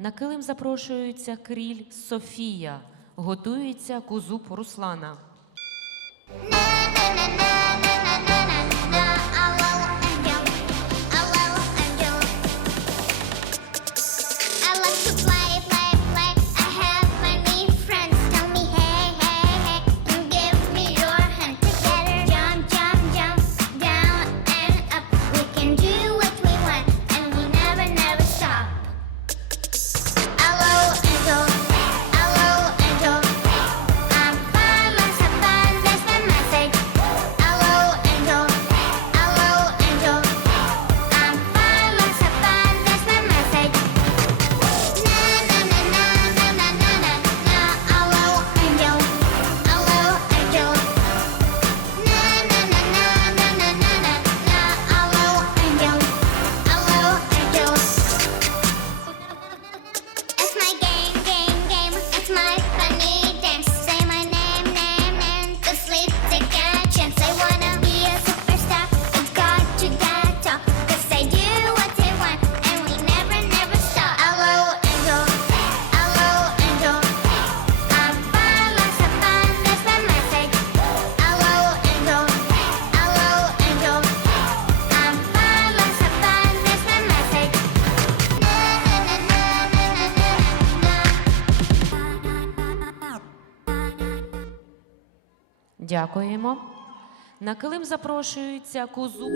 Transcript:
На килим запрошується кріль Софія, готується кузуб Руслана. Дякуємо. На килим запрошується козу.